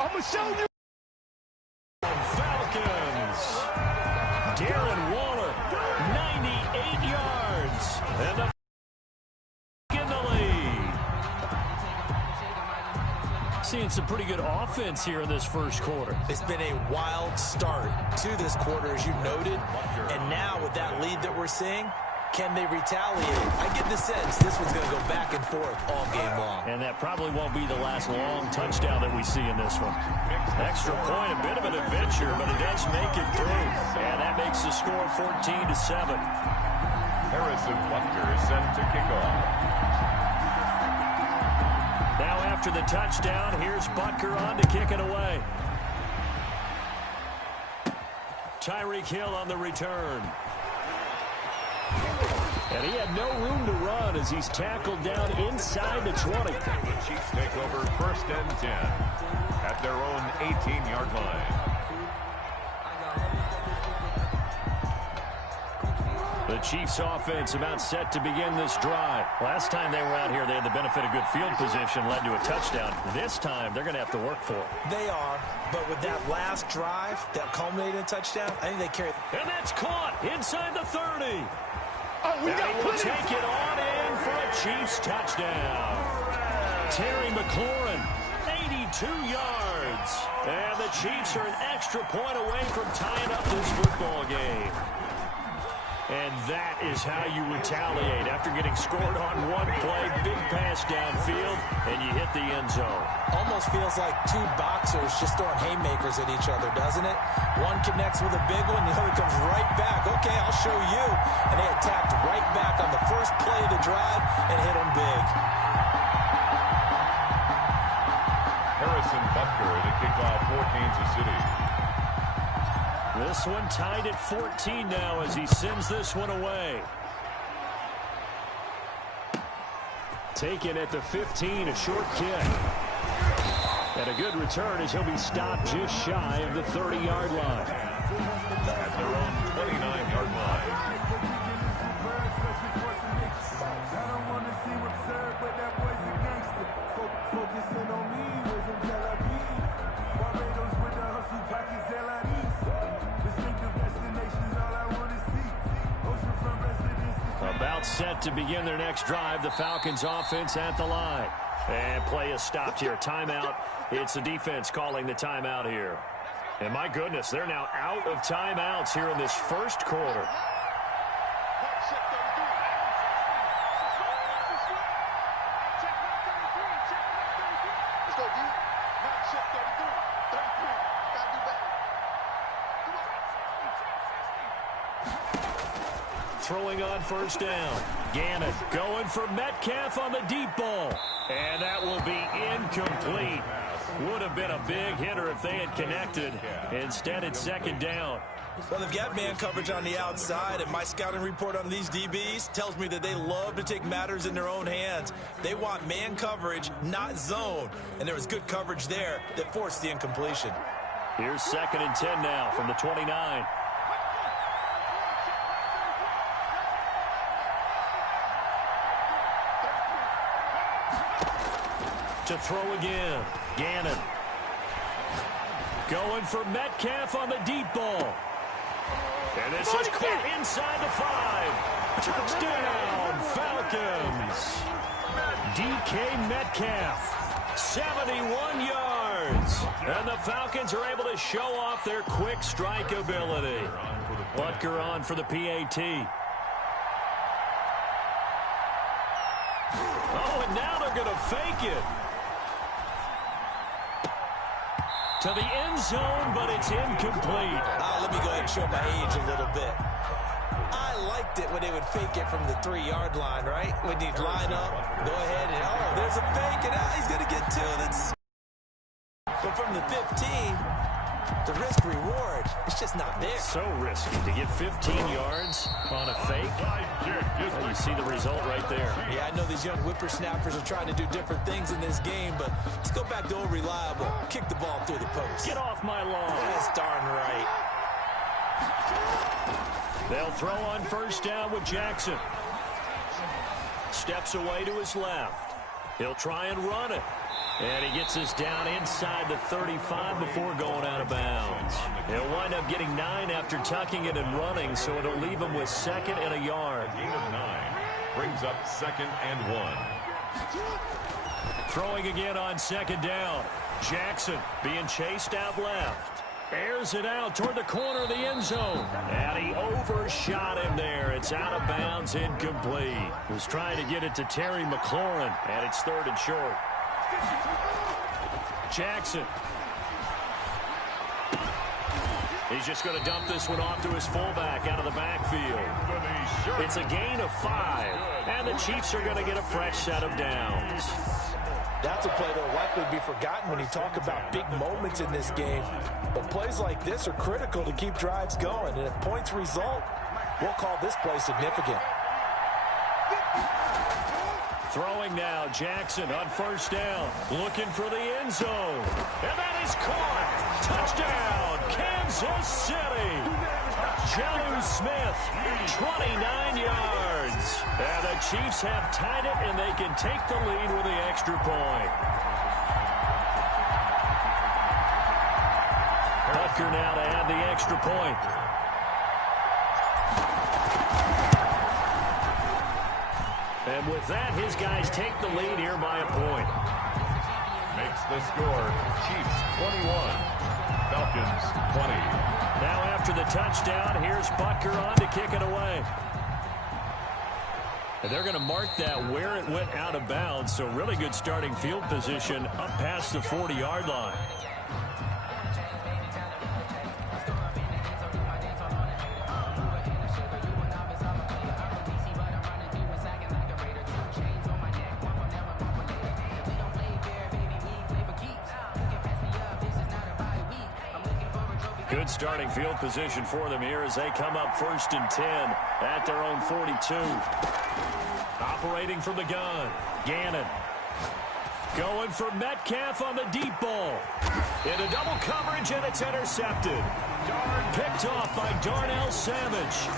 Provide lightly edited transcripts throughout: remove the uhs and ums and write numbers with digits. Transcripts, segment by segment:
I'm going to show you. Falcons. Darren Waller, 98 yards. And the in the lead. Seeing some pretty good offense here in this first quarter. It's been a wild start to this quarter, as you noted. And now with that lead that we're seeing, can they retaliate? I get the sense this one's going to go back and forth all game long. And that probably won't be the last long touchdown that we see in this one. Extra point, a bit of an adventure, but it does make it through. And that makes the score 14-7. Harrison Butker is sent to kick off. Now after the touchdown, here's Butker on to kick it away. Tyreek Hill on the return. And he had no room to run as he's tackled down inside the 20. The Chiefs take over 1st and 10 at their own 18-yard line. The Chiefs offense about set to begin this drive. Last time they were out here, they had the benefit of good field position, led to a touchdown. This time, they're going to have to work for it. They are, but with that last drive that culminated in a touchdown, I think they carry. And that's caught inside the 30. Oh, we got will take it on in for a Chiefs touchdown. Terry McLaurin, 82 yards. And the Chiefs are an extra point away from tying up this football game. And that is how you retaliate after getting scored on one play, big pass downfield, and you hit the end zone. Almost feels like two boxers just throwing haymakers at each other, doesn't it? One connects with a big one, the other comes right back. Okay, I'll show you. And they attacked right back on the first play of the drive and hit them big. Harrison Butker to kick off for Kansas City. This one tied at 14 now as he sends this one away. Taken at the 15, a short kick. And a good return as he'll be stopped just shy of the 30-yard line. At their own 29-yard line. About set to begin their next drive, the Falcons offense at the line. And play is stopped here. Timeout. It's the defense calling the timeout here. And my goodness, they're now out of timeouts here in this first quarter. Throwing on first down. Gannon going for Metcalf on the deep ball. And that will be incomplete. Would have been a big hitter if they had connected. Instead, it's second down. Well, they've got man coverage on the outside, and my scouting report on these DBs tells me that they love to take matters in their own hands. They want man coverage, not zone. And there was good coverage there that forced the incompletion. Here's 2nd and 10 now from the 29. To throw again. Gannon. Going for Metcalf on the deep ball. And this is caught inside the 5. Touchdown, Falcons. DK Metcalf, 71 yards. And the Falcons are able to show off their quick strike ability. Butker on for the PAT. Oh, and now they're going to fake it. To the end zone, but it's incomplete. Let me go ahead and show my age a little bit. I liked it when they would fake it from the 3-yard line, right? When you'd line up, go ahead and, oh, there's a fake, and he's going to get 2. But from the 15, the risk-reward, it's just not there. So risky to get 15 yards on a fake. Well, you see the result right there. Yeah, I know these young whippersnappers are trying to do different things in this game, but let's go back to old reliable. Kick the ball through the post. Get off my lawn. That's darn right. They'll throw on first down with Jackson. Steps away to his left. He'll try and run it. And he gets us down inside the 35 before going out of bounds. He'll wind up getting 9 after tucking it and running, so it'll leave him with 2nd and a yard. Gain of 9 brings up 2nd and 1. Throwing again on 2nd down. Jackson being chased out left. Airs it out toward the corner of the end zone. And he overshot him there. It's out of bounds, incomplete. Was trying to get it to Terry McLaurin, and it's 3rd and short. Jackson. He's just going to dump this one off to his fullback out of the backfield. It's a gain of 5, and the Chiefs are going to get a fresh set of downs. That's a play that will likely be forgotten when you talk about big moments in this game. But plays like this are critical to keep drives going. And if points result, we'll call this play significant. Throwing now, Jackson on 1st down. Looking for the end zone. And that is caught. Touchdown, Kansas City. Jonnu Smith, 29 yards. And the Chiefs have tied it, and they can take the lead with the extra point. Butker now to add the extra point. And with that, his guys take the lead here by a point. Makes the score Chiefs 21, Falcons 20. Now after the touchdown, here's Butker on to kick it away. And they're going to mark that where it went out of bounds, so really good starting field position up past the 40-yard line. Good starting field position for them here as they come up 1st and 10 at their own 42. Operating from the gun, Gannon. Going for Metcalf on the deep ball. Into double coverage, and it's intercepted. Picked off by Darnell Savage.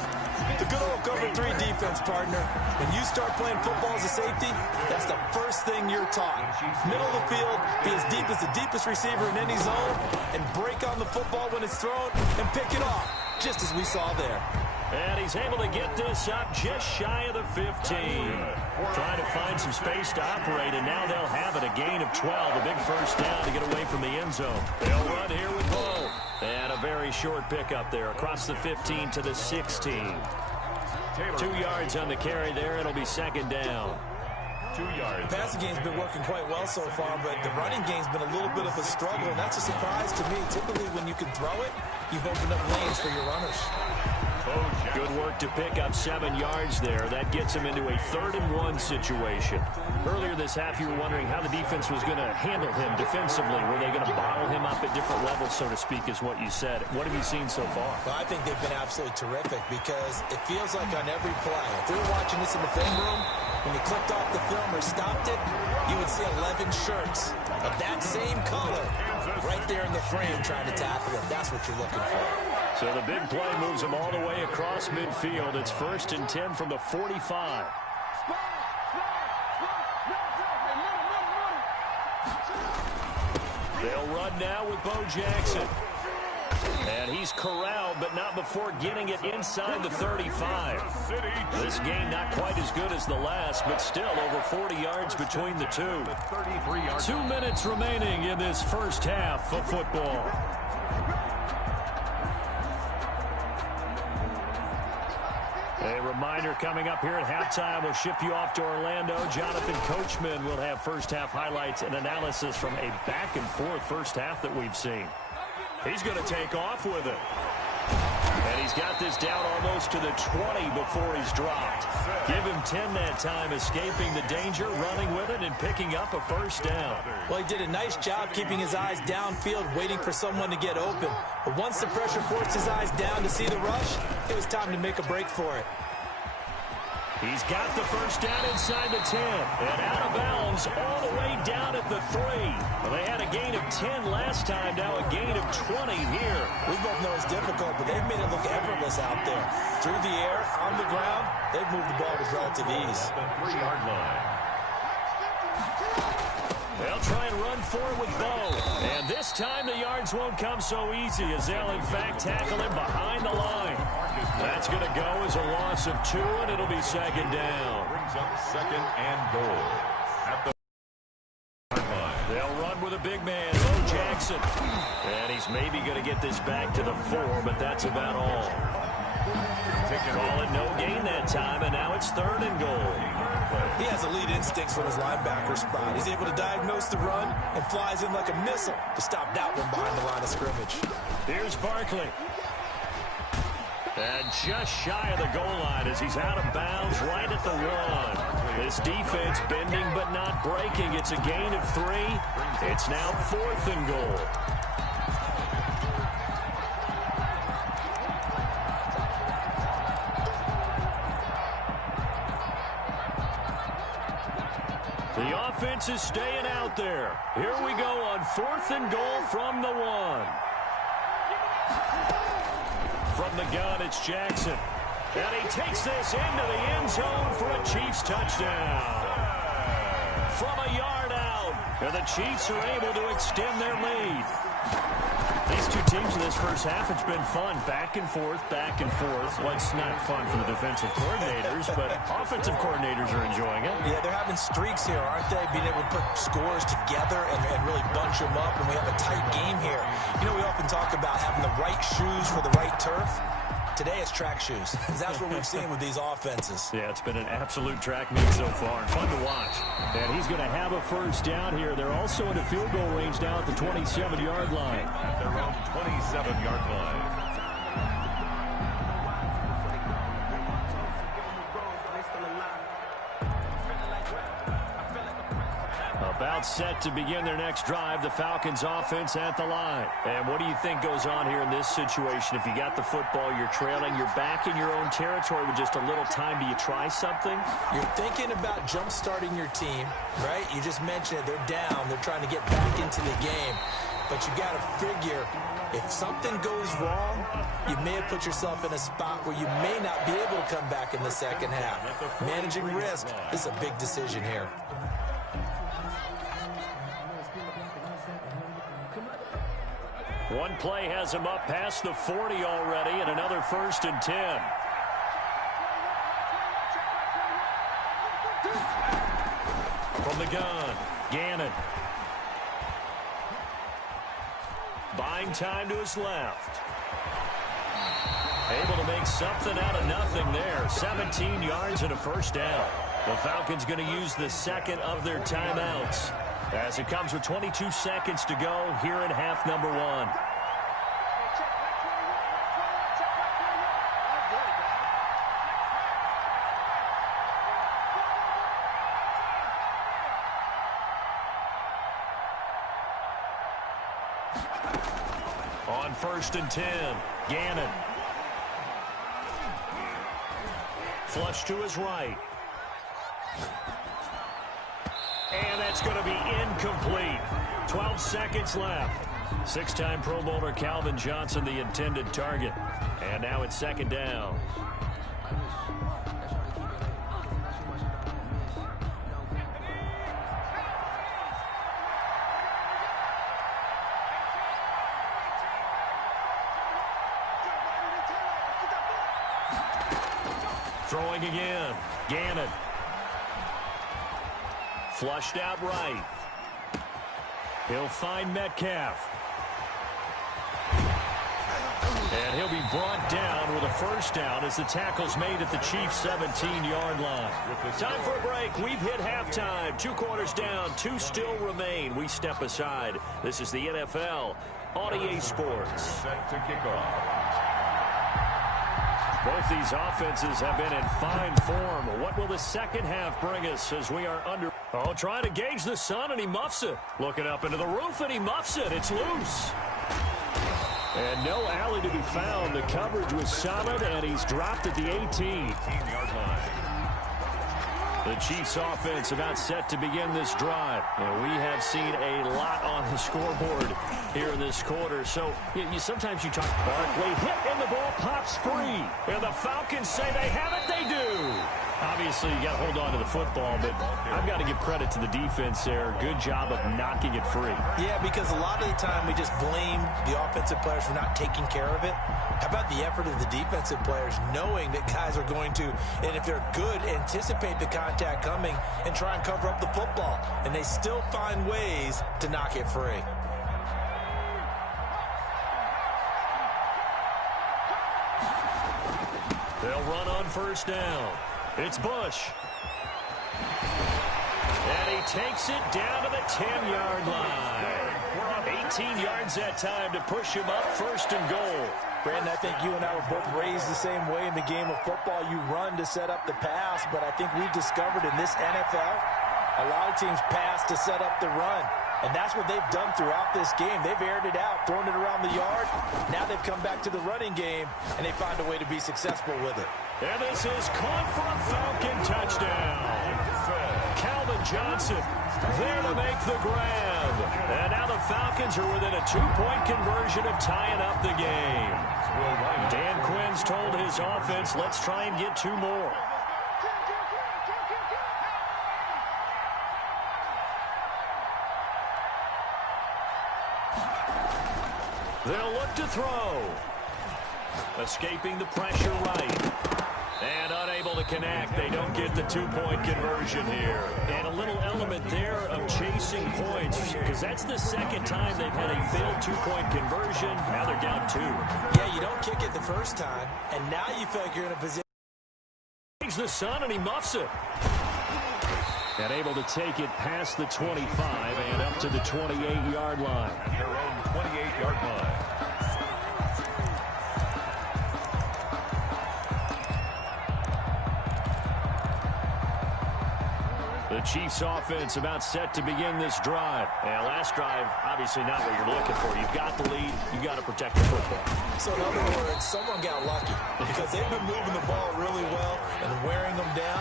The good old cover 3 defense, partner. When you start playing football as a safety, that's the first thing you're taught. Middle of the field, be as deep as the deepest receiver in any zone, and break on the football when it's thrown and pick it off, just as we saw there. And he's able to get this up just shy of the 15. Trying to find some space to operate, and now they'll have it. A gain of 12, a big 1st down to get away from the end zone. They'll run here with Bo. And a very short pickup there across the 15 to the 16. 2 yards on the carry there. It'll be 2nd down. 2 yards. The passing game's been working quite well so far, but the running game's been a little bit of a struggle, and that's a surprise to me. Typically, when you can throw it, you've opened up lanes for your runners. Good work to pick up 7 yards there. That gets him into a 3rd and 1 situation. Earlier this half, you were wondering how the defense was going to handle him defensively. Were they going to bottle him up at different levels, so to speak, is what you said. What have you seen so far? Well, I think they've been absolutely terrific because it feels like on every play, if we were watching this in the film room, when you clicked off the film or stopped it, you would see 11 shirts of that same color right there in the frame trying to tackle it. That's what you're looking for. So the big play moves them all the way across midfield. It's 1st and 10 from the 45. They'll run now with Bo Jackson. And he's corralled, but not before getting it inside the 35. This game not quite as good as the last, but still over 40 yards between the two. 2 minutes remaining in this 1st half of football. A reminder coming up here at halftime, we'll ship you off to Orlando. Jonathan Coachman will have 1st half highlights and analysis from a back-and-forth 1st half that we've seen. He's going to take off with it. And he's got this down almost to the 20 before he's dropped. Give him 10 that time, escaping the danger, running with it, and picking up a 1st down. Well, he did a nice job keeping his eyes downfield, waiting for someone to get open. But once the pressure forced his eyes down to see the rush, it was time to make a break for it. He's got the 1st down inside the 10. And out of bounds all the way down at the 3. Well, they had a gain of 10 last time, now a gain of 20 here. We both know it's difficult, but they've made it look effortless out there. Through the air, on the ground, they've moved the ball with relative ease. The 3-yard line. They'll try and run for it with Bo. And this time the yards won't come so easy as they'll, in fact, tackle him behind the line. That's going to go as a loss of 2, and it'll be second down. Brings up second and goal at the line. They'll run with a big man, Bo Jackson. And he's maybe going to get this back to the 4, but that's about all. Call it no gain that time, and now it's 3rd and goal. He has elite instincts from his linebacker spot. He's able to diagnose the run and flies in like a missile to stop that one behind the line of scrimmage. Here's Barkley. And just shy of the goal line as he's out of bounds right at the 1. This defense bending but not breaking. It's a gain of 3. It's now 4th and goal. The offense is staying out there. Here we go on 4th and goal from the 1. From the gun, it's Jackson. And he takes this into the end zone for a Chiefs touchdown. From a yard out. And the Chiefs are able to extend their lead. These two teams in this first half, it's been fun. Back and forth, back and forth. Well, it's not fun for the defensive coordinators, but offensive coordinators are enjoying it. Yeah, they're having streaks here, aren't they? Being able to put scores together and really bunch them up, and we have a tight game here. You know, we often talk about having the right shoes for the right turf. Today it's track shoes. That's what we've seen with these offenses. Yeah, it's been an absolute track meet so far. Fun to watch. And he's going to have a first down here. They're also in a field goal range now at the 27-yard line. At their own 27-yard line. About set to begin their next drive, the Falcons offense at the line. And what do you think goes on here in this situation? If you got the football, you're trailing, you're back in your own territory with just a little time. Do you try something? You're thinking about jump-starting your team, right? You just mentioned it. They're down. They're trying to get back into the game. But you got to figure, if something goes wrong, you may have put yourself in a spot where you may not be able to come back in the second half. Managing risk is a big decision here. One play has him up past the 40 already, and another 1st and 10. From the gun, Gannon. Buying time to his left. Able to make something out of nothing there. 17 yards and a first down. The Falcons going to use the second of their timeouts, as it comes with 22 seconds to go here in half number 1. On 1st and 10, Gannon. Flush to his right. And that's going to be incomplete. 12 seconds left. 6-time Pro Bowler Calvin Johnson, the intended target. And now it's 2nd down. Throwing again. Gannon. Flushed out right. He'll find Metcalf. And he'll be brought down with a first down as the tackle's made at the Chiefs' 17-yard line. Time for a break. We've hit halftime. 2 quarters down. 2 still remain. We step aside. This is the NFL on EA Sports. Set to kick off. Both these offenses have been in fine form. What will the second half bring us as we are under... Oh, trying to gauge the sun, and he muffs it. Looking up into the roof, and he muffs it. It's loose. And no alley to be found. The coverage was solid, and he's dropped at the 18-yard line. The Chiefs offense about set to begin this drive. And we have seen a lot on the scoreboard here in this quarter. So sometimes you talk Barkley hit and the ball pops free. And the Falcons say they have it. They do. Obviously, you got to hold on to the football, but I've got to give credit to the defense there. Good job of knocking it free. Yeah, because a lot of the time we just blame the offensive players for not taking care of it. How about the effort of the defensive players knowing that guys are going to, and if they're good, anticipate the contact coming and try and cover up the football. And they still find ways to knock it free. They'll run on first down. It's Bush. And he takes it down to the 10-yard line. 18 yards that time to push him up, first and goal. Brandon, I think you and I were both raised the same way in the game of football. You run to set up the pass, but I think we've discovered in this NFL, a lot of teams pass to set up the run. And that's what they've done throughout this game. They've aired it out, thrown it around the yard. Now they've come back to the running game, and they find a way to be successful with it. And this is caught for a Falcon touchdown. Calvin Johnson there to make the grab. And now the Falcons are within a 2-point conversion of tying up the game. Dan Quinn's told his offense, let's try and get 2 more. They'll look to throw. Escaping the pressure right. And unable to connect. They don't get the 2-point conversion here. And a little element there of chasing points, because that's the second time they've had a failed 2-point conversion. Now they're down 2. Yeah, you don't kick it the first time, and now you feel like you're in a position. He's the sun, and he muffs it. And able to take it past the 25 and up to the 28-yard line. At their own 28-yard line. The Chiefs offense about set to begin this drive. And last drive, obviously not what you're looking for. You've got the lead. You've got to protect the football. So in other words, someone got lucky because they've been moving the ball really well and wearing them down.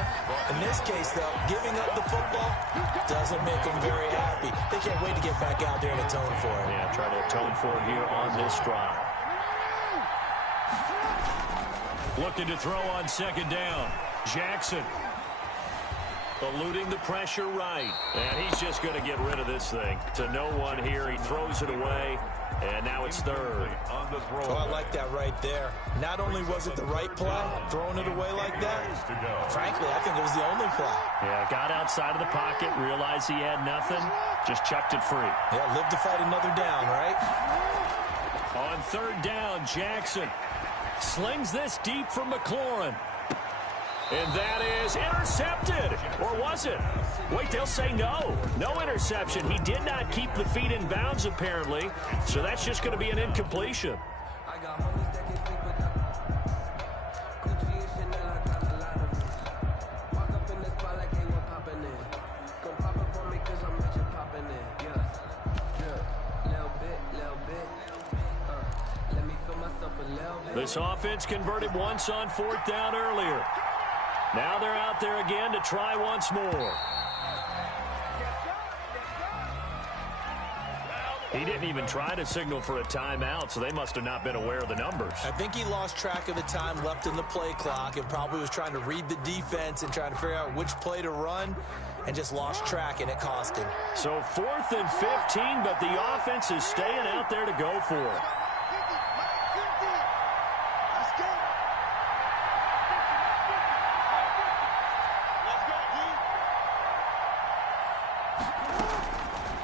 In this case, though, giving up the football doesn't make them very happy. They can't wait to get back out there and atone for it. Yeah, try to atone for it here on this drive. Looking to throw on second down. Jackson. Eluding the pressure right. And he's just going to get rid of this thing. To no one here. He throws it away. And now it's third. Oh, I like that right there. Not only was it the right play, throwing it away like that, frankly, I think it was the only play. Yeah, got outside of the pocket, realized he had nothing, just chucked it free. Yeah, live to fight another down, right? On third down, Jackson slings this deep from McLaurin. And that is intercepted. Or was it? Wait, they'll say no. No interception. He did not keep the feet in bounds, apparently. So that's just going to be an incompletion. This offense converted once on fourth down earlier. Now they're out there again to try once more. He didn't even try to signal for a timeout, so they must have not been aware of the numbers. I think he lost track of the time left in the play clock and probably was trying to read the defense and trying to figure out which play to run and just lost track, and it cost him. So 4th and 15, but the offense is staying out there to go for it.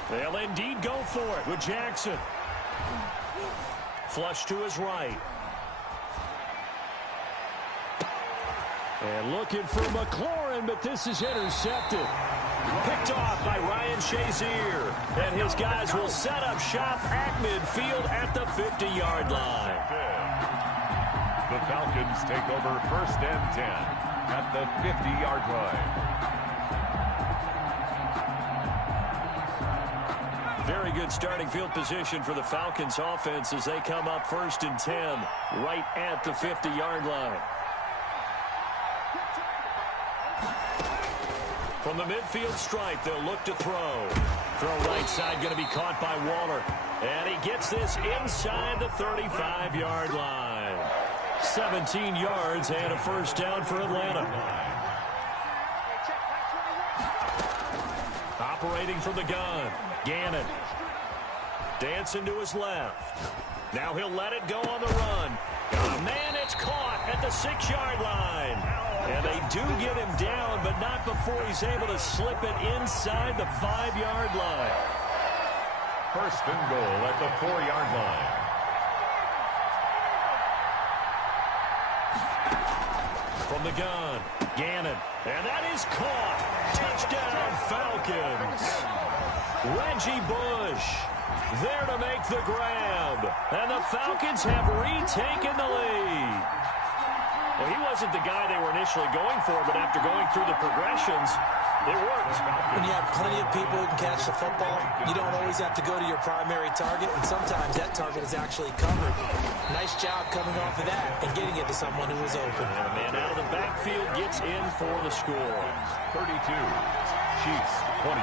They'll indeed go for it with Jackson. Flush to his right. And looking for McLaurin, but this is intercepted. Picked off by Ryan Shazier. And his guys will set up shop at midfield at the 50-yard line. The Falcons take over 1st and 10 at the 50-yard line. Very good starting field position for the Falcons offense as they come up 1st and 10 right at the 50-yard line. From the midfield stripe, they'll look to throw. Throw right side going to be caught by Waller. And he gets this inside the 35-yard line. 17 yards and a first down for Atlanta. operating from the gun. Gannon. Dancing to his left. Now he'll let it go on the run. Oh, man, it's caught at the 6-yard line. And they do get him down, but not before he's able to slip it inside the 5-yard line. First and goal at the 4-yard line. From the gun, Gannon. And that is caught. Touchdown, Falcons. Reggie Bush there to make the grab. And the Falcons have retaken the lead. Well, he wasn't the guy they were initially going for, but after going through the progressions, it worked. When you have plenty of people who can catch the football, you don't always have to go to your primary target, and sometimes that target is actually covered. Nice job coming off of that and getting it to someone who was open. And a man out of the backfield gets in for the score. 32, Chiefs 28.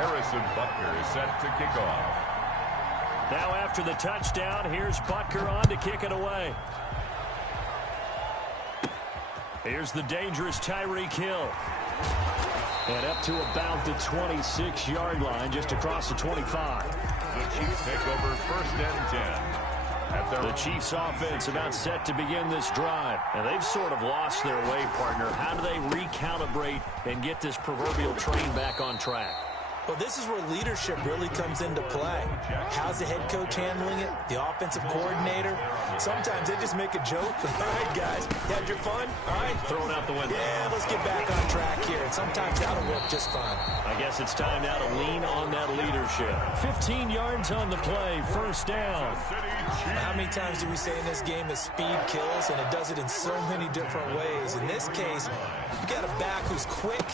Harrison Butker is set to kick off. Now after the touchdown, here's Butker on to kick it away. Here's the dangerous Tyreek Hill. And up to about the 26-yard line, just across the 25. The Chiefs take over first and 10. The Chiefs offense about set to begin this drive. And they've sort of lost their way, partner. How do they recalibrate and get this proverbial train back on track? Well, this is where leadership really comes into play. How's the head coach handling it? The offensive coordinator? Sometimes they just make a joke. All right, guys, you had your fun? All right. Throw it out the window. Yeah, let's get back on track here. And sometimes that'll work just fine. I guess it's time now to lean on that leadership. 15 yards on the play, first down. How many times do we say in this game that speed kills, and it does it in so many different ways? In this case, you got a back who's quick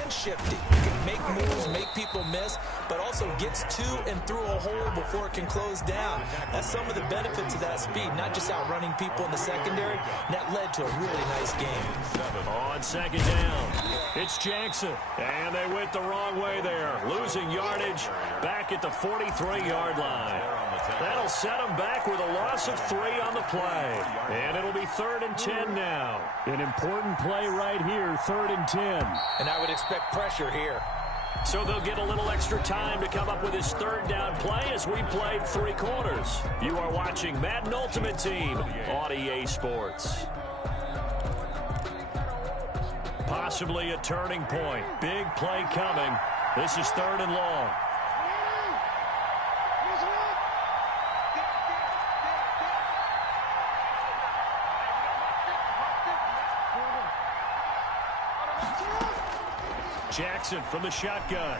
and shifty. You can make moves, make people miss, but also gets to and through a hole before it can close down. That's some of the benefits of that speed, not just outrunning people in the secondary. And that led to a really nice game. On second down, it's Jackson. And they went the wrong way there. Losing yardage back at the 43-yard line. That'll set them back with a loss of 3 on the play. And it'll be 3rd and 10 now. An important play right here, 3rd and 10. And I would expect pressure here. So they'll get a little extra time to come up with his 3rd down play as we played 3 quarters. You are watching Madden Ultimate Team on EA Sports. Possibly a turning point. Big play coming. This is 3rd and long. Jackson from the shotgun.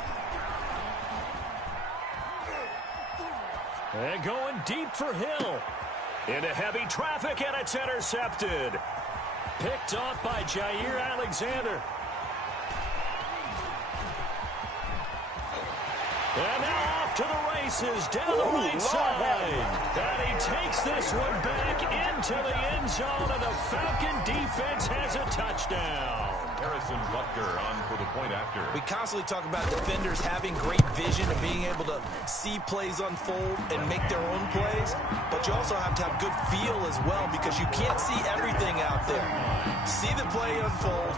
And going deep for Hill. Into heavy traffic, and it's intercepted. Picked off by Jair Alexander. And now off to the races down the right side. And he takes this one back into the end zone, and the Falcon defense has a touchdown. Harrison Butker on for the point after. We constantly talk about defenders having great vision and being able to see plays unfold and make their own plays, but you also have to have good feel as well, because you can't see everything out there. See the play unfold,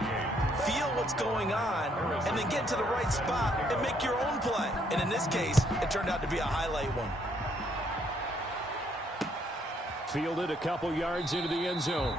feel what's going on, and then get to the right spot and make your own play. And in this case, it turned out to be a highlight one. Fielded a couple yards into the end zone.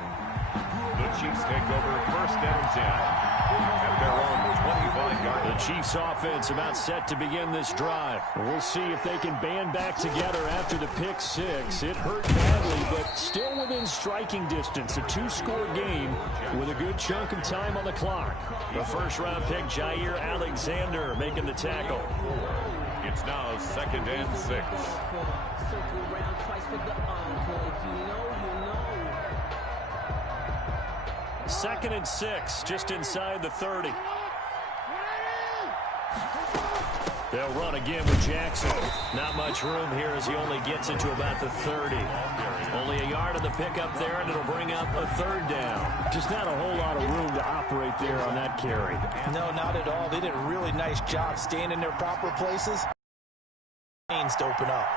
The Chiefs take over first and 10 at their own 25-yard line. The Chiefs offense about set to begin this drive. We'll see if they can band back together after the pick 6. It hurt badly, but still within striking distance. A 2-score game with a good chunk of time on the clock. The first-round pick, Jair Alexander, making the tackle. It's now 2nd and 6. 2nd and 6, just inside the 30. They'll run again with Jackson. Not much room here as he only gets it to about the 30. Only a yard of the pickup there, and it'll bring up a 3rd down. Just not a whole lot of room to operate there on that carry. No, not at all. They did a really nice job staying in their proper places. Lanes to open up.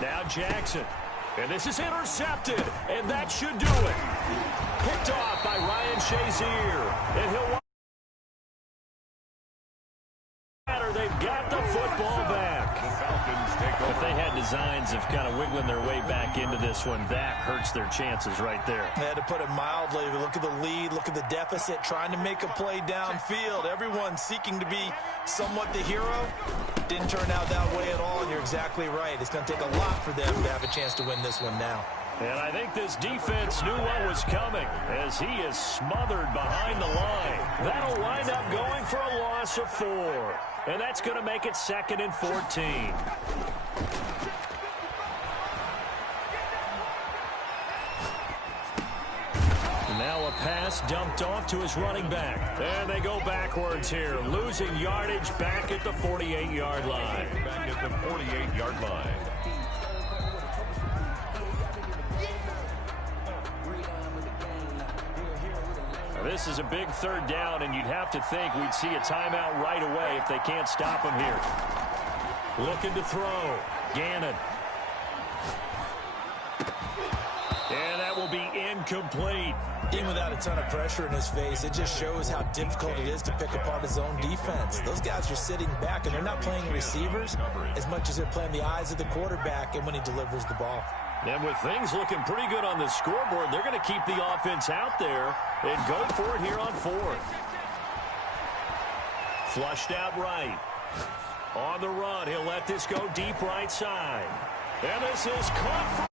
Now Jackson. And this is intercepted. And that should do it. Picked off by Ryan Shazier. And he'll... They've got the football back. The Falcons take over. If they had designs of kind of wiggling their way back into this one, that hurts their chances right there. They had to put it mildly. Look at the lead. Look at the deficit. Trying to make a play downfield. Everyone seeking to be somewhat the hero. Didn't turn out that way at all, and you're exactly right. It's going to take a lot for them to have a chance to win this one now. And I think this defense knew what was coming as he is smothered behind the line. That'll wind up going for a loss of 4. And that's going to make it 2nd and 14. Now a pass dumped off to his running back. And they go backwards here, losing yardage back at the 48-yard line. Back at the 48-yard line. This is a big 3rd down, and you'd have to think we'd see a timeout right away if they can't stop him here. Looking to throw. Gannon. And that will be incomplete. Even without a ton of pressure in his face, it just shows how difficult it is to pick apart his own defense. Those guys are sitting back, and they're not playing receivers as much as they're playing the eyes of the quarterback and when he delivers the ball. And with things looking pretty good on the scoreboard, they're going to keep the offense out there and go for it here on 4th. Flushed out right. On the run, he'll let this go deep right side. And this is caught for